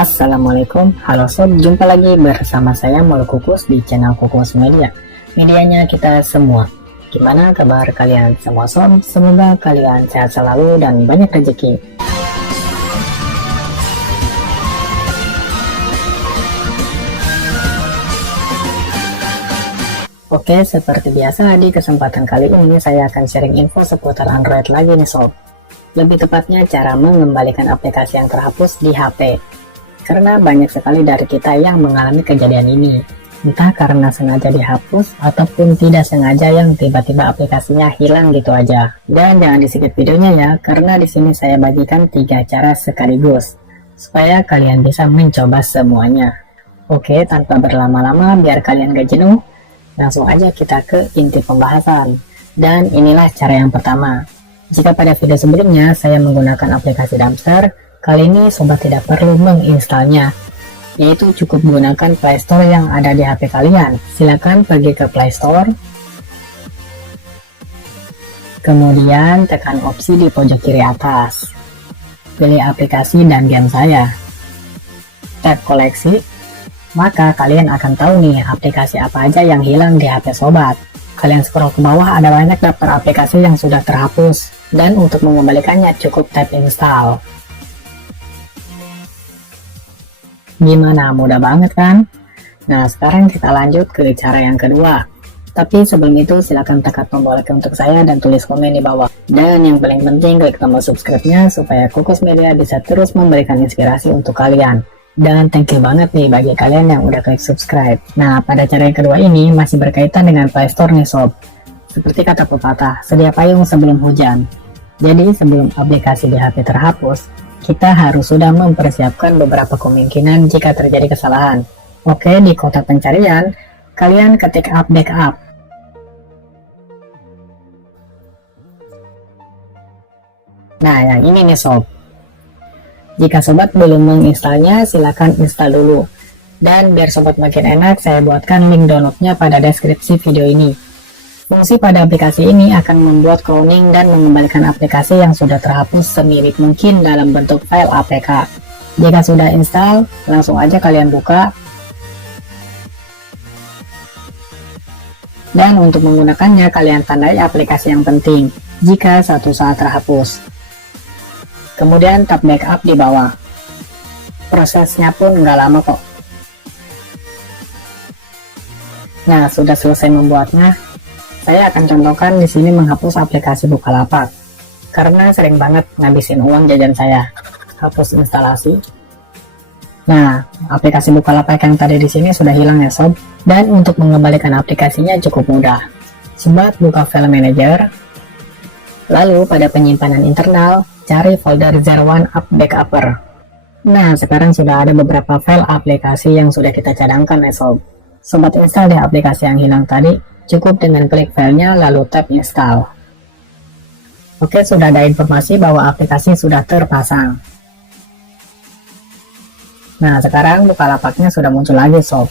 Assalamualaikum, halo sob, jumpa lagi bersama saya Molo Kukus di channel Kukus Media. Medianya kita semua. Gimana kabar kalian semua sob? Semoga kalian sehat selalu dan banyak rezeki. Oke, seperti biasa di kesempatan kali ini saya akan sharing info seputar Android lagi nih sob. Lebih tepatnya cara mengembalikan aplikasi yang terhapus di HP. Karena banyak sekali dari kita yang mengalami kejadian ini. Entah karena sengaja dihapus ataupun tidak sengaja yang tiba-tiba aplikasinya hilang gitu aja. Dan jangan di-skip videonya ya, karena di sini saya bagikan 3 cara sekaligus supaya kalian bisa mencoba semuanya. Oke, tanpa berlama-lama biar kalian gak jenuh, langsung aja kita ke inti pembahasan. Dan inilah cara yang pertama. Jika pada video sebelumnya saya menggunakan aplikasi Dumpster, kali ini sobat tidak perlu menginstalnya, yaitu cukup menggunakan Play Store yang ada di HP kalian. Silakan pergi ke Play Store, kemudian tekan opsi di pojok kiri atas, pilih aplikasi dan game saya, tap koleksi, maka kalian akan tahu nih aplikasi apa aja yang hilang di HP sobat. Kalian scroll ke bawah, ada banyak daftar aplikasi yang sudah terhapus, dan untuk mengembalikannya cukup tap install. Gimana, mudah banget kan? Nah, sekarang kita lanjut ke cara yang kedua. Tapi sebelum itu silahkan tekan tombol like untuk saya dan tulis komen di bawah. Dan yang paling penting klik tombol subscribe-nya supaya Kukus Media bisa terus memberikan inspirasi untuk kalian. Dan thank you banget nih bagi kalian yang udah klik subscribe. Nah, pada cara yang kedua ini masih berkaitan dengan Play Store nih sob. Seperti kata pepatah, sedia payung sebelum hujan. Jadi sebelum aplikasi di HP terhapus, kita harus sudah mempersiapkan beberapa kemungkinan jika terjadi kesalahan. Oke, di kotak pencarian, kalian ketik up backup. Nah, yang ini nih sob. Jika sobat belum menginstalnya, silakan install dulu. Dan biar sobat makin enak, saya buatkan link downloadnya pada deskripsi video ini. Fungsi pada aplikasi ini akan membuat cloning dan mengembalikan aplikasi yang sudah terhapus semirip mungkin dalam bentuk file APK. Jika sudah install, langsung aja kalian buka. Dan untuk menggunakannya, kalian tandai aplikasi yang penting jika suatu saat terhapus. Kemudian tap backup di bawah. Prosesnya pun nggak lama kok. Nah, sudah selesai membuatnya. Saya akan contohkan di sini menghapus aplikasi Bukalapak karena sering banget ngabisin uang jajan saya. Hapus instalasi. Nah, aplikasi Bukalapak yang tadi di sini sudah hilang ya sob. Dan untuk mengembalikan aplikasinya cukup mudah. Sobat buka file manager. Lalu pada penyimpanan internal, cari folder 01 App Backupper. Nah, sekarang sudah ada beberapa file aplikasi yang sudah kita cadangkan ya sob. Sobat install di aplikasi yang hilang tadi, cukup dengan klik filenya lalu tap install. Oke, sudah ada informasi bahwa aplikasi sudah terpasang. Nah, sekarang Bukalapaknya sudah muncul lagi sob.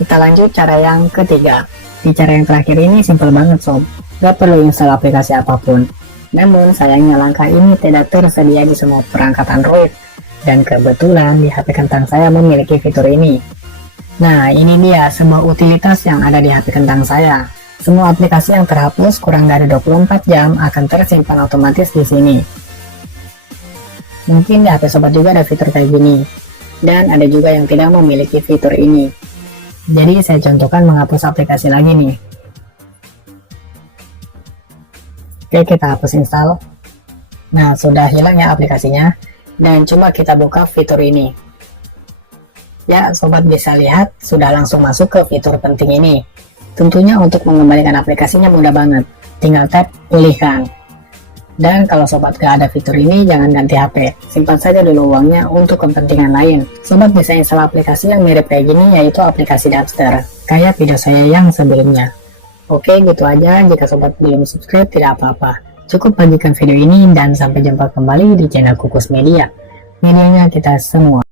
Kita lanjut cara yang ketiga. Di cara yang terakhir ini simple banget sob. Gak perlu install aplikasi apapun. Namun sayangnya langkah ini tidak tersedia di semua perangkat Android. Dan kebetulan di HP kentang saya memiliki fitur ini. Nah, ini dia semua utilitas yang ada di HP kentang saya. Semua aplikasi yang terhapus kurang dari 24 jam akan tersimpan otomatis di sini. Mungkin di HP sobat juga ada fitur kayak gini. Dan ada juga yang tidak memiliki fitur ini. Jadi saya contohkan menghapus aplikasi lagi nih. Oke, kita hapus install. Nah, sudah hilang ya aplikasinya. Dan coba kita buka fitur ini. Ya, sobat bisa lihat sudah langsung masuk ke fitur penting ini. Tentunya untuk mengembalikan aplikasinya mudah banget. Tinggal tap pulihkan. Dan kalau sobat gak ada fitur ini, jangan ganti HP. Simpan saja dulu uangnya untuk kepentingan lain. Sobat bisa install aplikasi yang mirip kayak gini, yaitu aplikasi Dumpster. Kayak video saya yang sebelumnya. Oke, gitu aja. Jika sobat belum subscribe, tidak apa-apa. Cukup bagikan video ini dan sampai jumpa kembali di channel Kukus Media. Medianya kita semua.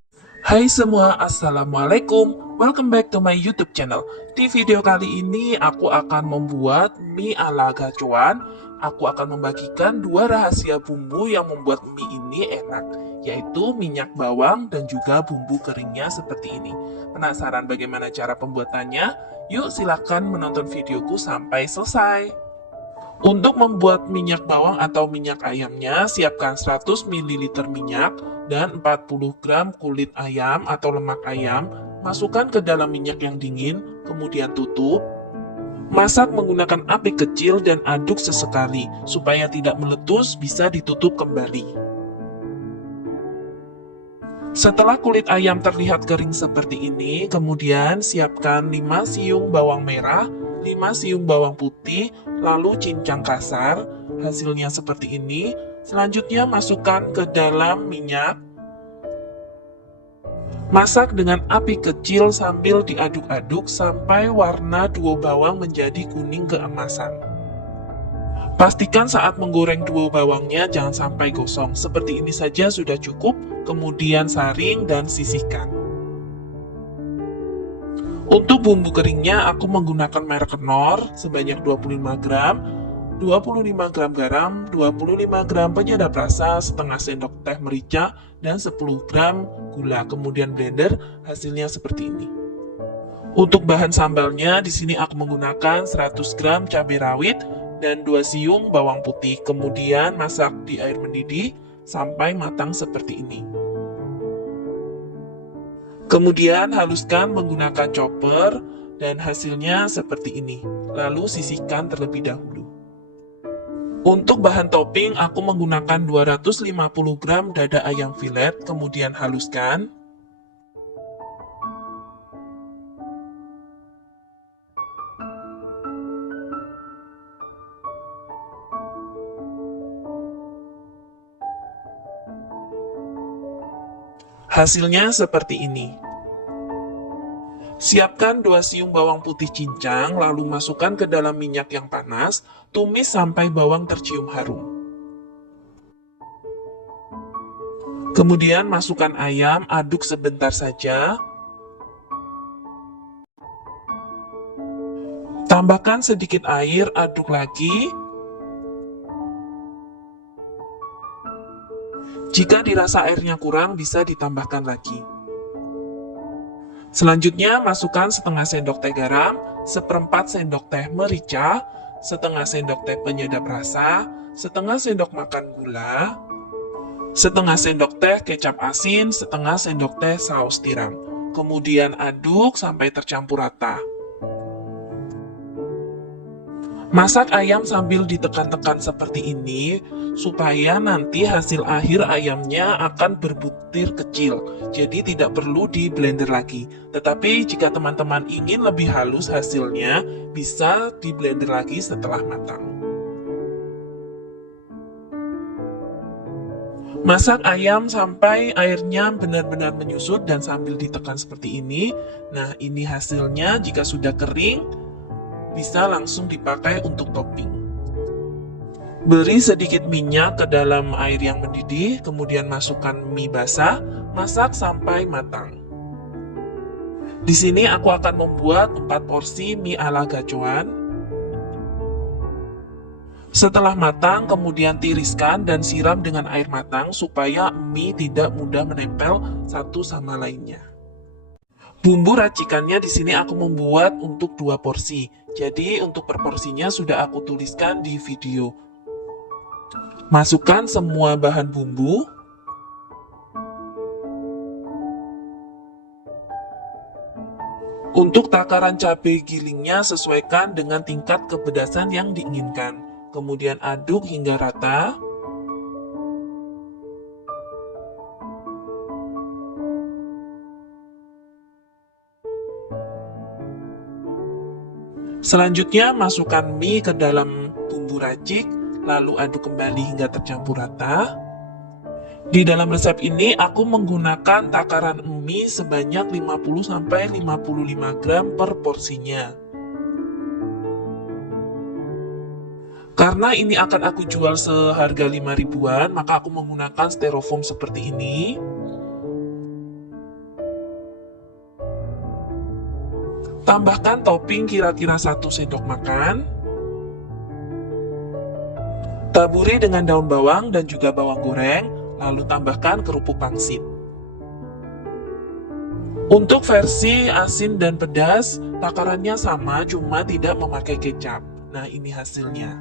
Hai semua, assalamualaikum. Welcome back to my YouTube channel. Di video kali ini aku akan membuat mie ala gacuan. Aku akan membagikan 2 rahasia bumbu yang membuat mie ini enak. yaitu minyak bawang dan juga bumbu keringnya seperti ini. Penasaran bagaimana cara pembuatannya? Yuk silakan menonton videoku sampai selesai. Untuk membuat minyak bawang atau minyak ayamnya, siapkan 100 ml minyak dan 40 gram kulit ayam atau lemak ayam. Masukkan ke dalam minyak yang dingin, kemudian tutup. Masak menggunakan api kecil dan aduk sesekali, supaya tidak meletus, bisa ditutup kembali. Setelah kulit ayam terlihat kering seperti ini, kemudian siapkan 5 siung bawang merah, 5 siung bawang putih, lalu cincang kasar, hasilnya seperti ini. Selanjutnya masukkan ke dalam minyak. Masak dengan api kecil sambil diaduk-aduk sampai warna duo bawang menjadi kuning keemasan. Pastikan saat menggoreng duo bawangnya jangan sampai gosong. Seperti ini saja sudah cukup, kemudian saring dan sisihkan. Untuk bumbu keringnya aku menggunakan merek Knorr sebanyak 25 gram, 25 gram garam, 25 gram penyedap rasa, setengah sendok teh merica, dan 10 gram gula. Kemudian blender, hasilnya seperti ini. Untuk bahan sambalnya, di sini aku menggunakan 100 gram cabai rawit dan 2 siung bawang putih. Kemudian masak di air mendidih sampai matang seperti ini. Kemudian haluskan menggunakan chopper dan hasilnya seperti ini. Lalu sisihkan terlebih dahulu. Untuk bahan topping, aku menggunakan 250 gram dada ayam filet, kemudian haluskan. Hasilnya seperti ini. Siapkan 2 siung bawang putih cincang, lalu masukkan ke dalam minyak yang panas, tumis sampai bawang tercium harum. Kemudian masukkan ayam, aduk sebentar saja. Tambahkan sedikit air, aduk lagi. Jika dirasa airnya kurang, bisa ditambahkan lagi. Selanjutnya, masukkan setengah sendok teh garam, seperempat sendok teh merica, setengah sendok teh penyedap rasa, setengah sendok makan gula, setengah sendok teh kecap asin, setengah sendok teh saus tiram. Kemudian aduk sampai tercampur rata. Masak ayam sambil ditekan-tekan seperti ini, supaya nanti hasil akhir ayamnya akan berbutir kecil, jadi tidak perlu di blender lagi. Tetapi jika teman-teman ingin lebih halus hasilnya, bisa di blender lagi setelah matang. Masak ayam sampai airnya benar-benar menyusut dan sambil ditekan seperti ini. Nah, ini hasilnya. Jika sudah kering, bisa langsung dipakai untuk topping. Beri sedikit minyak ke dalam air yang mendidih, kemudian masukkan mie basah, masak sampai matang. Di sini aku akan membuat 4 porsi mie ala gacoan. Setelah matang, kemudian tiriskan dan siram dengan air matang supaya mie tidak mudah menempel satu sama lainnya. Bumbu racikannya di sini aku membuat untuk 2 porsi. Jadi untuk per porsinya sudah aku tuliskan di video. Masukkan semua bahan bumbu. Untuk takaran cabai gilingnya sesuaikan dengan tingkat kepedasan yang diinginkan. Kemudian aduk hingga rata. Selanjutnya masukkan mie ke dalam bumbu racik, lalu aduk kembali hingga tercampur rata. Di dalam resep ini aku menggunakan takaran mie sebanyak 50-55 gram per porsinya. Karena ini akan aku jual seharga 5 ribuan, maka aku menggunakan styrofoam seperti ini. Tambahkan topping kira-kira 1 sendok makan. Taburi dengan daun bawang dan juga bawang goreng, lalu tambahkan kerupuk pangsit. Untuk versi asin dan pedas, takarannya sama, cuma tidak memakai kecap. Nah, ini hasilnya.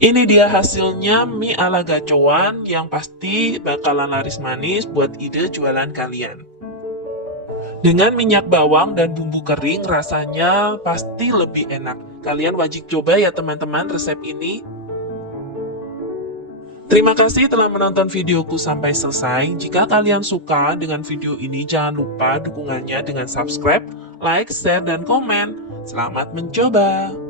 Ini dia hasilnya mie ala gacoan yang pasti bakalan laris manis buat ide jualan kalian. Dengan minyak bawang dan bumbu kering, rasanya pasti lebih enak. Kalian wajib coba ya teman-teman resep ini. Terima kasih telah menonton videoku sampai selesai. Jika kalian suka dengan video ini, jangan lupa dukungannya dengan subscribe, like, share, dan komen. Selamat mencoba!